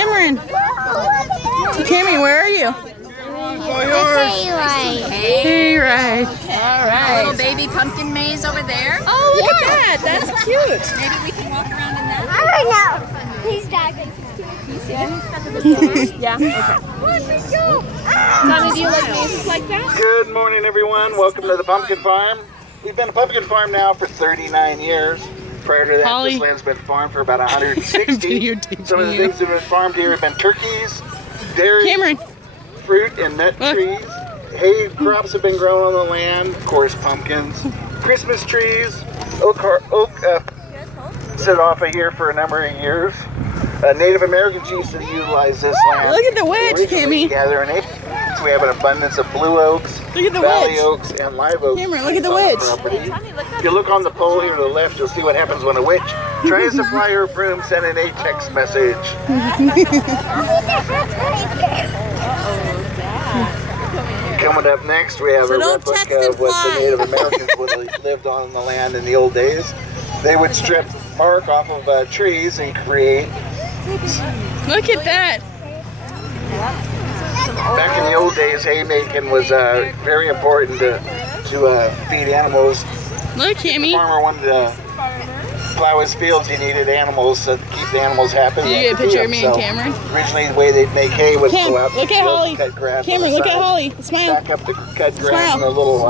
Cameron. Cameron, where are you? Hayride. All right. Little baby pumpkin maze over there. Oh, look at that. That's cute. Maybe we can walk around in that. I don't know. He's diving. Yeah. Okay. Sonny, do you like mazes like that? Good morning, everyone. Welcome to the Pumpkin Farm. We've been a pumpkin farm now for 39 years. Prior to that, Holly. this land's been farmed for about 160. Videotaping Some of the you. things that have been farmed here have been turkeys, dairy, Cameron. fruit and nut Look. trees. Hay crops have been grown on the land. Of course, pumpkins, Christmas trees, oak sit off of here for a number of years. Native Americans used to utilize this land. Look at the wedge, originally Cammy. to gather in April. So we have an abundance of blue oaks, Look at the valley wedge. oaks, and live oaks. Cameron, look at the on wedge. property. If you look on the pole here to the left, you'll see what happens when a witch tries to fly her broom, sending a text message. Coming up next, we have a replica of what the Native Americans would have lived on the land in the old days. They would strip bark off of trees and create. Look at that. Back in the old days, haymaking was very important to feed animals. Look, The Cammy. farmer wanted to plow his fields, he needed animals to keep the animals happy. Did you get a picture of me and Cameron? Originally, the way they'd make hay was Cam, go out look in the at field Holly. and cut grass. Cameron, on the look at side, Holly. Smile. Stack up the cut grass Smile. in the little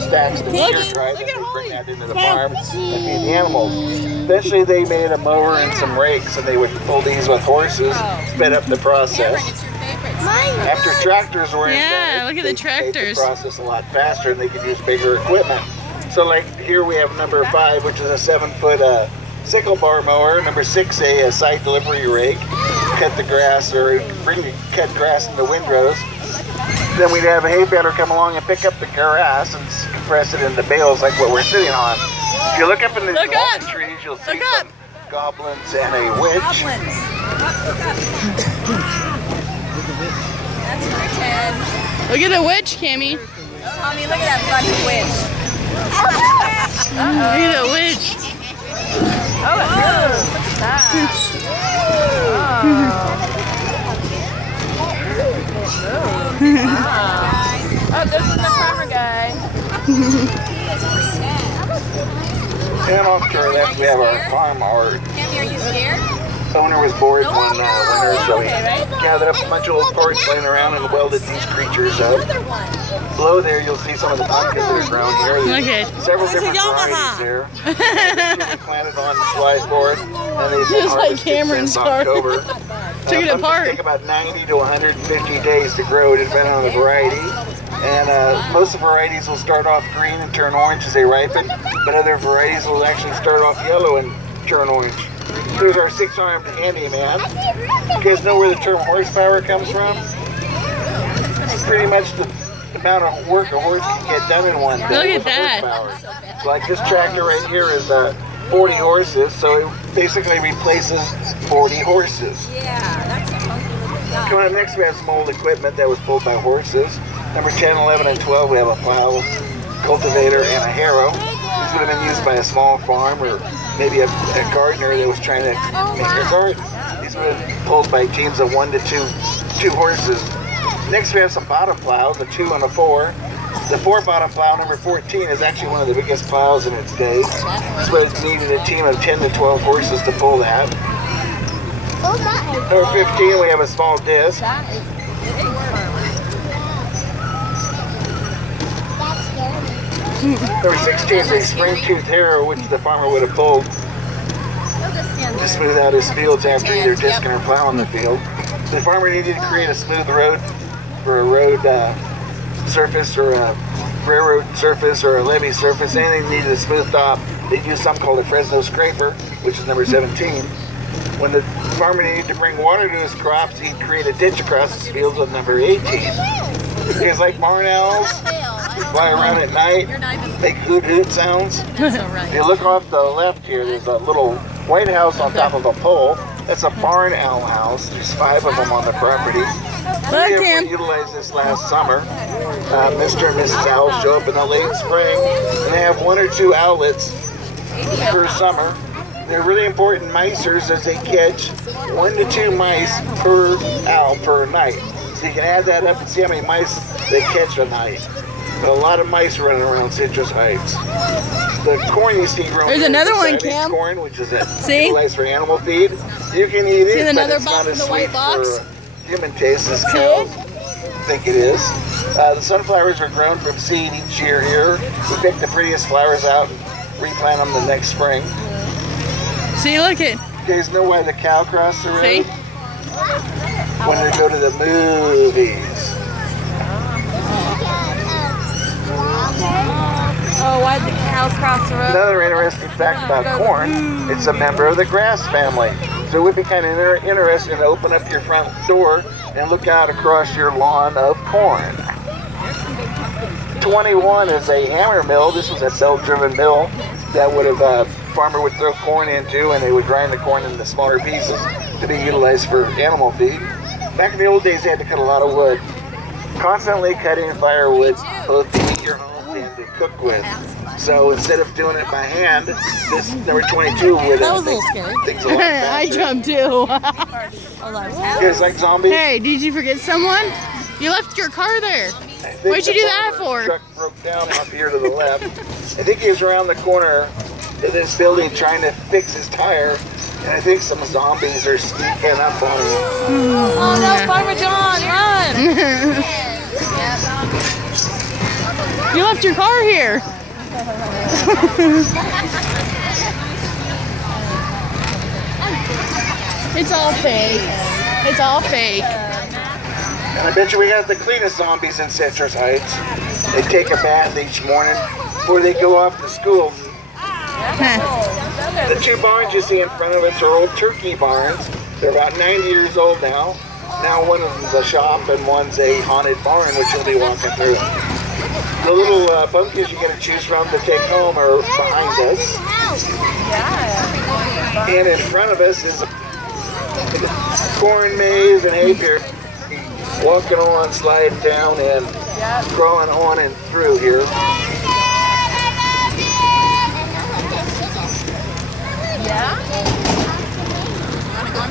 stacks to Look the at- dry, look then at they'd bring Holly. that into the Smile. farm and feed the animals. Eventually, they made a mower and some rakes, and they would pull these with horses, sped up the process. Cameron, it's your favorite. After tractors were Yeah, invented, look at the they made tractors. the process a lot faster, and they could use bigger equipment. So, like here we have number 5, which is a 7-foot sickle bar mower. Number 6A, a side delivery rake, cut the grass or cut grass into windrows. Then we'd have a hay baler come along and pick up the grass and compress it into bales like what we're sitting on. If you look up in the Look almond up. trees, you'll see Look some goblins and a witch. Goblins. That's pretend. Look at the wedge, Cammy. Tommy, look at that funny witch. Look at the wedge. Oh, it moves. Look at that. Oh, this is the farmer guy. And off to our left, we have our farm. Our Cammy, are you scared? owner was bored one winter, so he Okay, right? gathered up a bunch of old cords laying around and welded these creatures up. Another one. Below there, you'll see some of the pumpkins that are grown here. Look There's at several different varieties there. These are planted on July 4th, and they've been Just like harvested Cameron's since garden. October. Took it Pumpkins apart. take about 90 to 150 days to grow, depending on the variety. And most of the varieties will start off green and turn orange as they ripen, but other varieties will actually start off yellow and turn orange. There's our 6-armed handyman. You guys know where the term horsepower comes from? It's pretty much the amount of work a horse can get done in one day. Look at with that. horsepower. So like this tractor right here is 40 horses, so it basically replaces 40 horses. Yeah, that's a funky little guy. Coming up next, we have some old equipment that was pulled by horses. Number 10, 11, and 12, we have a plow, cultivator, and a harrow. These would have been used by a small farm or maybe a gardener that was trying to make a garden. These would have been pulled by teams of 1 to 2 horses. Next, we have some bottom plows, a 2 and a 4. The 4 bottom plow, number 14, is actually one of the biggest plows in its day. This would have needed a team of 10 to 12 horses to pull that. Number 15, we have a small disc. Number 16 is a spring-tooth harrow, which the farmer would have pulled to smooth out his fields after either discing or plowing the field. The farmer needed to create a smooth road for a road surface or a railroad surface or a levee surface. Anything needed a smooth top, they'd use something called a Fresno scraper, which is number 17. When the farmer needed to bring water to his crops, he'd create a ditch across his fields with number 18. You guys like barn owls? Fly around at night, make hoot hoot sounds. If you look off the left here, there's a little white house on top of a pole. That's a barn owl house. There's 5 of them on the property. Look, We Cam. utilized this last summer. Mr. and Mrs. Owls show up in the late spring, and they have 1 or 2 owlets per summer. They're really important micers as they catch 1 to 2 mice per owl per night. So you can add that up and see how many mice they catch a night. A lot of mice running around Citrus Heights. The corn you see growing. There's another one, Chinese Cam. corn, which is See? utilized for animal feed. You can eat it, another but it's box not as in the white sweet box? for human taste as cows think it is. The sunflowers are grown from seed each year here. We pick the prettiest flowers out and replant them the next spring. See, look it. You guys know why the cow crossed the road? See? When they go to the movies. Oh, why did the cows cross the road? Another interesting fact about corn, it's a member of the grass family. So it would be kind of interesting to open up your front door and look out across your lawn of corn. 21 is a hammer mill. This was a belt-driven mill that would have farmer would throw corn into, and they would grind the corn into smaller pieces to be utilized for animal feed. Back in the old days, they had to cut a lot of wood. Constantly cutting firewood, both to heat your homes and to cook with. So instead of doing it by hand, this number 22 would That was a little scary. things a lot I faster. jumped too. I was like, You guys like zombies? Hey, did you forget someone? You left your car there. I think What'd you the do that farmer's for? Truck broke down off here to the left. I think he was around the corner of this building trying to fix his tire, and I think some zombies are sneaking up on him. oh no, Farmer John, run! You left your car here. It's all fake. It's all fake. And I bet you we have the cleanest zombies in Citrus Heights. They take a bath each morning before they go off to school. The two barns you see in front of us are old turkey barns. They're about 90 years old now. Now one of them's a shop and one's a haunted barn, which you'll be walking through. The little pumpkins you get to choose from to take home are behind us. And in front of us is a corn maze and hay field. Walking on, sliding down, and crawling on and through here.